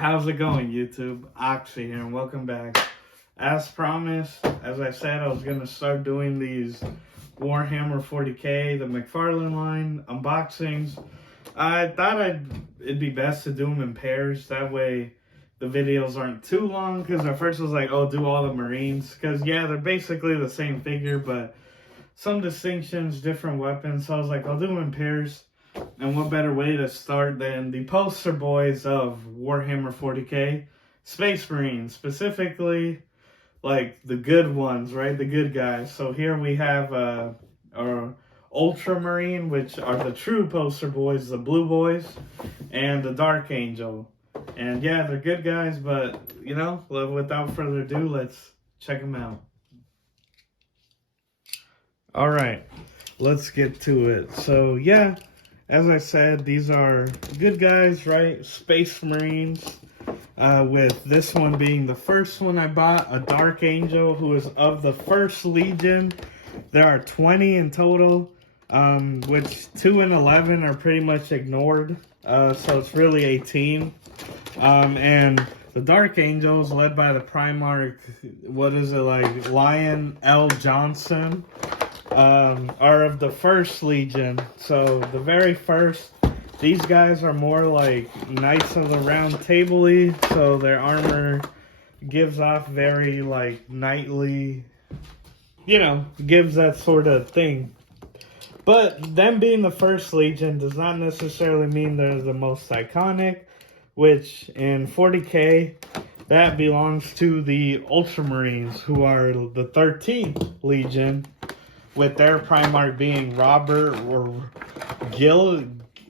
How's it going, YouTube? Oxy here, and welcome back. As promised, as I said, I was going to start doing these Warhammer 40K, the McFarlane line, unboxings. I thought it'd be best to do them in pairs. That way the videos aren't too long, because at first I was like, oh, do all the Marines. Because, yeah, they're basically the same figure, but some distinctions, different weapons. So I was like, I'll do them in pairs. And what better way to start than the poster boys of Warhammer 40K? Space Marines, specifically, like the good ones, right? The good guys. So here we have our Ultramarine, which are the true poster boys, the blue boys, and the Dark Angel. And yeah, they're good guys, but, you know, without further ado, let's check them out. Alright, let's get to it. So, yeah. As I said, these are good guys, right? Space Marines. With this one being the first one I bought, a Dark Angel who is of the First Legion. There are 20 in total, which 2 and 11 are pretty much ignored. So it's really 18. And the Dark Angels, led by the Primarch, what is it, like Lion L. Johnson, are of the First Legion. So the very first, these guys are more like Knights of the Round Table-y, so their armor gives off very like knightly, you know, gives that sort of thing. But them being the First Legion does not necessarily mean they're the most iconic, which in 40K that belongs to the Ultramarines, who are the 13th Legion, with their Primarch being Robert or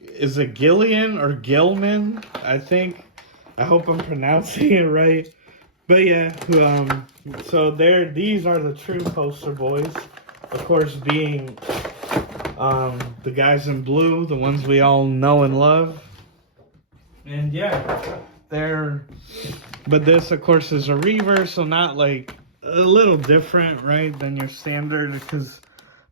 is it Gillian or Gilman? I think. I hope I'm pronouncing it right. But yeah, so these are the true poster boys. Of course, being the guys in blue, the ones we all know and love. And yeah, but this, of course, is a Reiver, so not like a little different, right, than your standard, because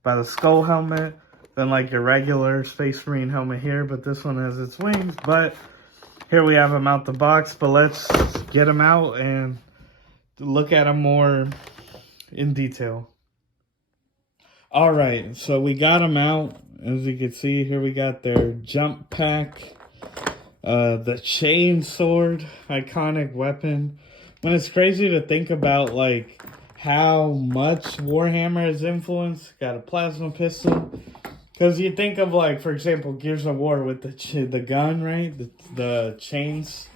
by the skull helmet than like your regular Space Marine helmet here, but this one has its wings. But here we have them out the box, but let's get them out and look at them more in detail. All right, so we got them out. As you can see, here we got their jump pack, the chain sword, iconic weapon. When it's crazy to think about like how much Warhammer has influenced. Got a plasma pistol. Because you think of, like, for example, Gears of War with the gun, right? The chains.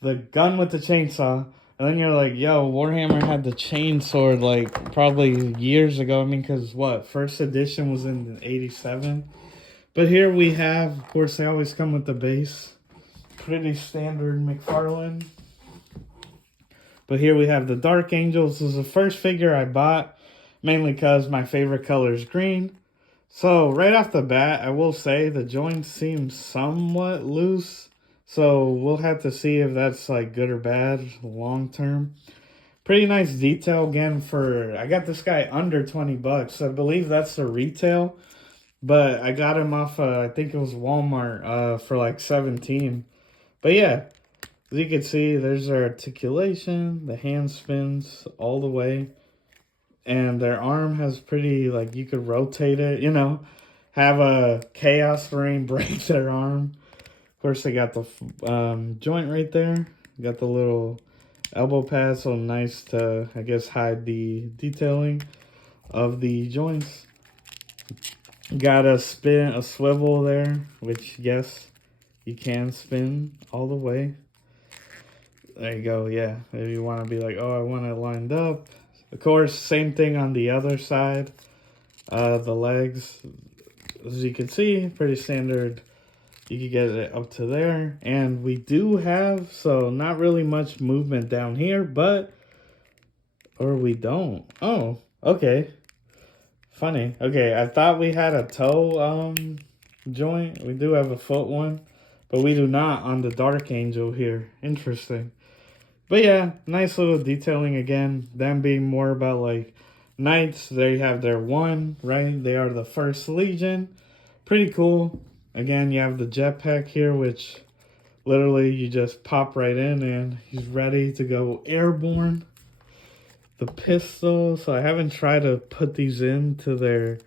The gun with the chainsaw. And then you're like, yo, Warhammer had the chain sword, like, probably years ago. I mean, because, what, first edition was in 87? But here we have, of course, they always come with the base. Pretty standard McFarlane. But here we have the Dark Angels. This is the first figure I bought, mainly because my favorite color is green. So, right off the bat, I will say the joints seem somewhat loose. So, we'll have to see if that's like good or bad long term. Pretty nice detail again I got this guy under 20 bucks. I believe that's the retail. But I got him off, I think it was Walmart, for like 17. But yeah. As you can see, there's their articulation, the hand spins all the way, and their arm has pretty, like, you could rotate it, you know, have a Chaos Marine break their arm. Of course, they got the joint right there, got the little elbow pad, so nice to, I guess, hide the detailing of the joints. Got a swivel there, which, yes, you can spin all the way. There you go, yeah. If you want to be like, oh, I want it lined up. Of course, same thing on the other side. The legs, as you can see, pretty standard. You can get it up to there. And we do have, so not really much movement down here, but, or we don't. Oh, okay. Funny. Okay, I thought we had a toe joint. We do have a foot one, but we do not on the Dark Angel here. Interesting. But yeah, nice little detailing again. Them being more about like knights. They have their one, right? They are the First Legion. Pretty cool. Again, you have the jetpack here, which Literally, you just pop right in and he's ready to go airborne. The pistol, so I haven't tried to put these into their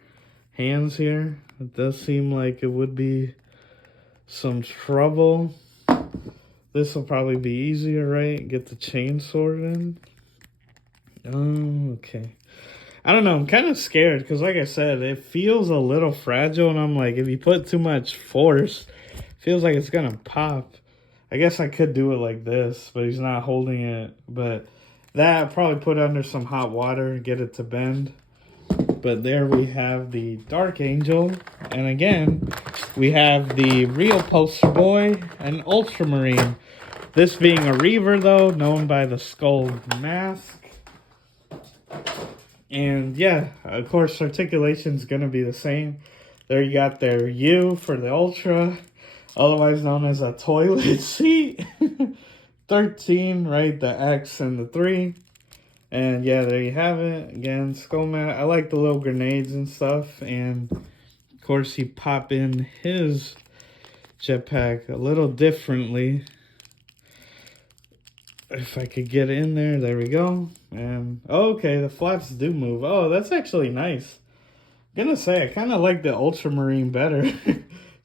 hands here. It does seem like it would be some trouble. This will probably be easier, right? Get the chainsaw in. Oh, okay. I don't know. I'm kind of scared because, like I said, it feels a little fragile. And I'm like, if you put too much force, it feels like it's going to pop. I guess I could do it like this, but he's not holding it. But that I'll probably put under some hot water and get it to bend. But there we have the Dark Angel. And again, we have the real poster boy, an Ultramarine. This being a Reiver, though, known by the skull mask. And yeah, of course, articulation is going to be the same. There you got their U for the Ultra, otherwise known as a toilet seat. 13, right? The X and the 3. And yeah, there you have it. Again, skull mat. I like the little grenades and stuff. And of course, he pop in his jetpack a little differently. If I could get in there we go. And okay, the flaps do move. Oh, that's actually nice. I'm gonna say I kind of like the Ultramarine better.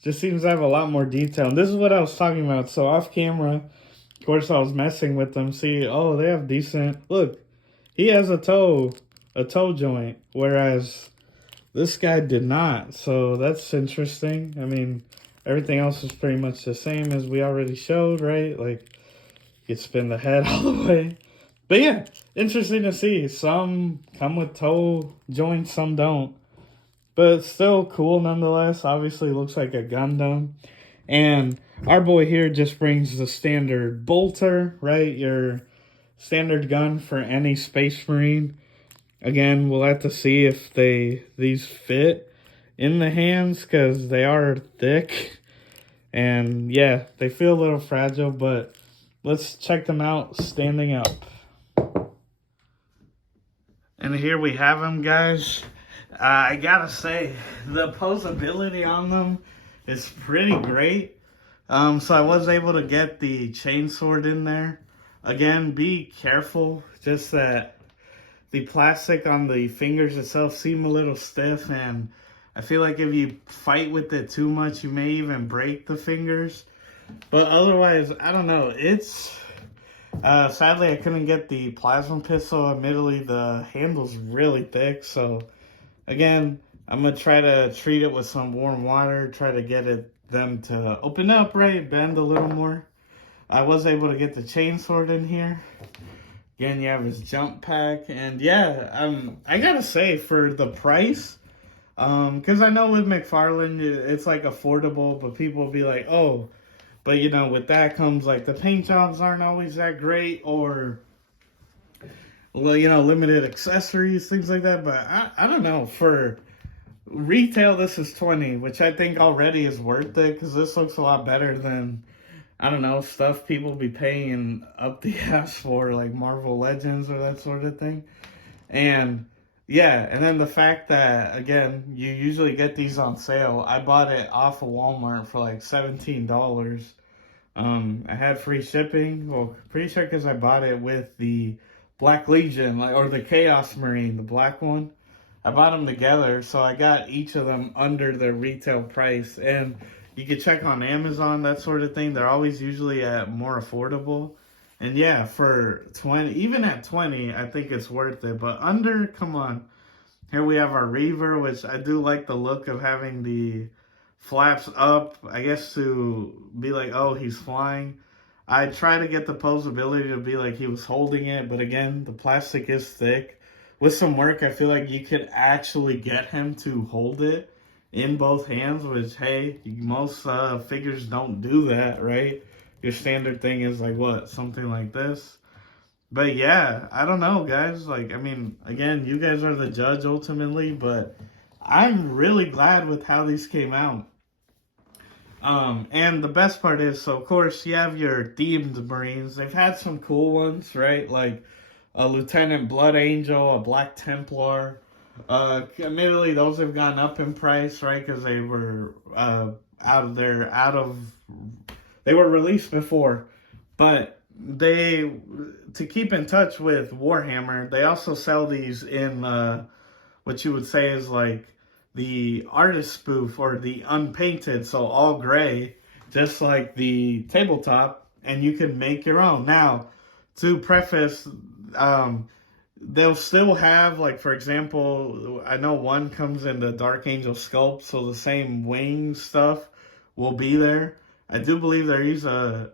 Just seems to have a lot more detail. And this is what I was talking about. So off camera, of course, I was messing with them. See, oh, they have decent. Look, he has a toe joint, whereas this guy did not. So that's interesting. I mean, everything else is pretty much the same as we already showed, right? Like, you spin the head all the way. But yeah, interesting to see. Some come with toe joints, some don't. But it's still cool nonetheless. Obviously looks like a Gundam. And our boy here just brings the standard bolter, right? Your standard gun for any Space Marine. Again, we'll have to see if these fit in the hands because they are thick. And yeah, they feel a little fragile, but let's check them out standing up. And here we have them, guys. I gotta say, the posability on them is pretty great. So I was able to get the chainsaw in there. Again, be careful. Just that the plastic on the fingers itself seem a little stiff. And I feel like if you fight with it too much, you may even break the fingers. But otherwise, I don't know. It's sadly I couldn't get the plasma pistol. Admittedly, the handle's really thick. So again, I'm gonna try to treat it with some warm water. Try to get them to open up, right, bend a little more. I was able to get the chainsaw in here. Again, you have his jump pack, and yeah, I gotta say for the price. Because I know with McFarlane, it's like affordable, but people will be like, oh. But, you know, with that comes, like, the paint jobs aren't always that great, or, well, you know, limited accessories, things like that. But I don't know. For retail, this is $20, which I think already is worth it, because this looks a lot better than, I don't know, stuff people be paying up the ass for, like Marvel Legends or that sort of thing. And yeah, and then the fact that, again, you usually get these on sale. I bought it off of Walmart for like $17. I had free shipping. Well, pretty sure because I bought it with the Black Legion, like, or the Chaos Marine, the black one. I bought them together, so I got each of them under their retail price. And you can check on Amazon, that sort of thing. They're always usually at more affordable. And yeah, for 20, even at 20, I think it's worth it. But under, come on. Here we have our Reiver, which I do like the look of having the flaps up, I guess to be like, oh, he's flying. I try to get the posability to be like he was holding it, but again, the plastic is thick. With some work, I feel like you could actually get him to hold it in both hands, which, hey, most figures don't do that, right? Your standard thing is like, what, something like this? But yeah, I don't know, guys. Like, I mean, again, you guys are the judge ultimately, but I'm really glad with how these came out. And the best part is, so of course, you have your themed Marines. They've had some cool ones, right? Like a Lieutenant Blood Angel, a Black Templar. Admittedly, those have gone up in price, right? Because they were they They were released before, but to keep in touch with Warhammer, they also sell these in what you would say is like the artist spoof or the unpainted, so all gray, just like the tabletop, and you can make your own. Now, to preface, they'll still have, like, for example, I know one comes in the Dark Angel sculpt, so the same wing stuff will be there. I do believe there is a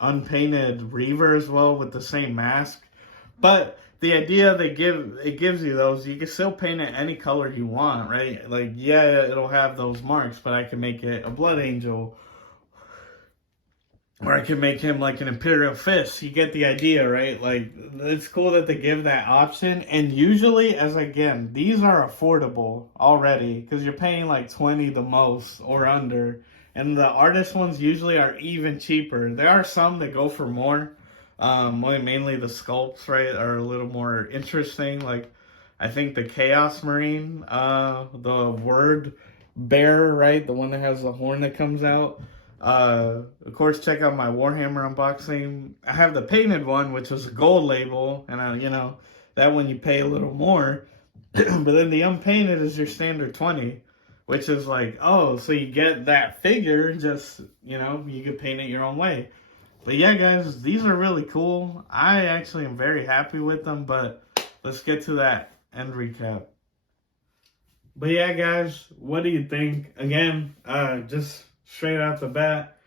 unpainted Reiver as well with the same mask. But the idea it gives you those, you can still paint it any color you want, right? Like, yeah, it'll have those marks, but I can make it a Blood Angel, or I can make him like an Imperial Fist. You get the idea, right? Like, it's cool that they give that option. And usually, as again, these are affordable already because you're paying like 20 the most or under. And the artist ones usually are even cheaper. There are some that go for more. Mainly the sculpts, right, are a little more interesting. Like, I think the Chaos Marine, the Word Bearer, right, the one that has the horn that comes out. Of course, check out my Warhammer unboxing. I have the painted one, which was a gold label, and that one you pay a little more. But then the unpainted is your standard 20, which is like, oh, so you get that figure, just, you can paint it your own way. But yeah, guys, these are really cool. I actually am very happy with them, but let's get to that end recap. But yeah, guys, what do you think? Again, just straight out the bat,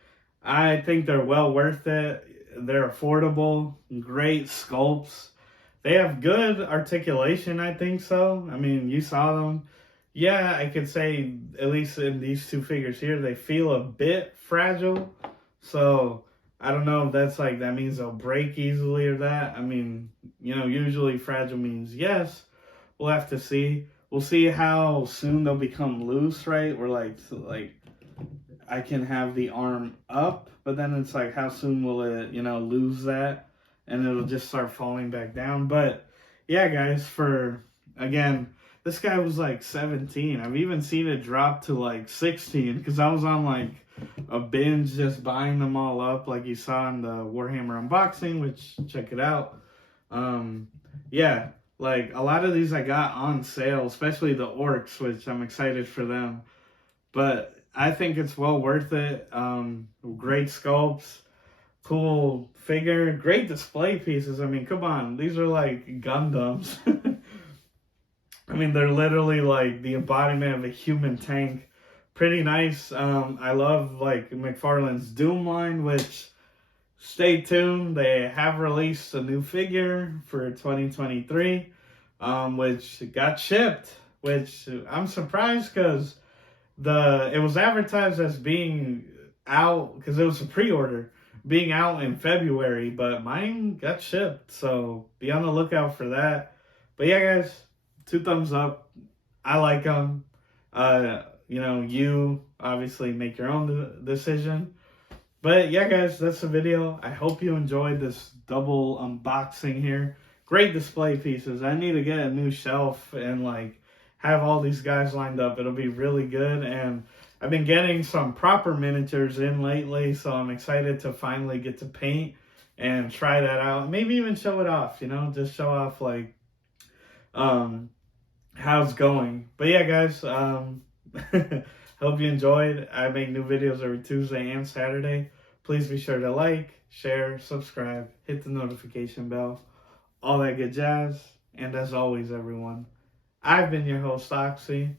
I think they're well worth it. They're affordable, great sculpts. They have good articulation, I think so. I mean, you saw them. Yeah, I could say, at least in these two figures here, they feel a bit fragile. So, I don't know if that means they'll break easily or that. I mean, usually fragile means yes. We'll have to see. We'll see how soon they'll become loose, right? Or like I can have the arm up, but then it's like, how soon will it, lose that? And it'll just start falling back down. But yeah, guys, again, this guy was like 17. I've even seen it drop to like 16 because I was on like a binge just buying them all up, like you saw in the Warhammer unboxing, which check it out. Yeah, like a lot of these I got on sale, especially the orcs, which I'm excited for them. But I think it's well worth it. Great sculpts, cool figure, great display pieces. I mean, come on, these are like Gundams. I mean, they're literally like the embodiment of a human tank. Pretty nice. I love like McFarlane's Doom line, which, stay tuned. They have released a new figure for 2023, which got shipped, which I'm surprised because it was advertised as being out, because it was a pre-order, being out in February, but mine got shipped, so be on the lookout for that. But yeah, guys, 2 thumbs up. I like them. You obviously make your own decision. But yeah, guys, that's the video. I hope you enjoyed this double unboxing here. Great display pieces. I need to get a new shelf and like have all these guys lined up. It'll be really good. And I've been getting some proper miniatures in lately, so I'm excited to finally get to paint and try that out. Maybe even show it off, just show off like how it's going. But yeah, guys, hope you enjoyed. I make new videos every Tuesday and Saturday. Please be sure to like, share, subscribe, hit the notification bell, all that good jazz. And as always, everyone, I've been your host, Oxy,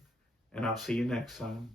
and I'll see you next time.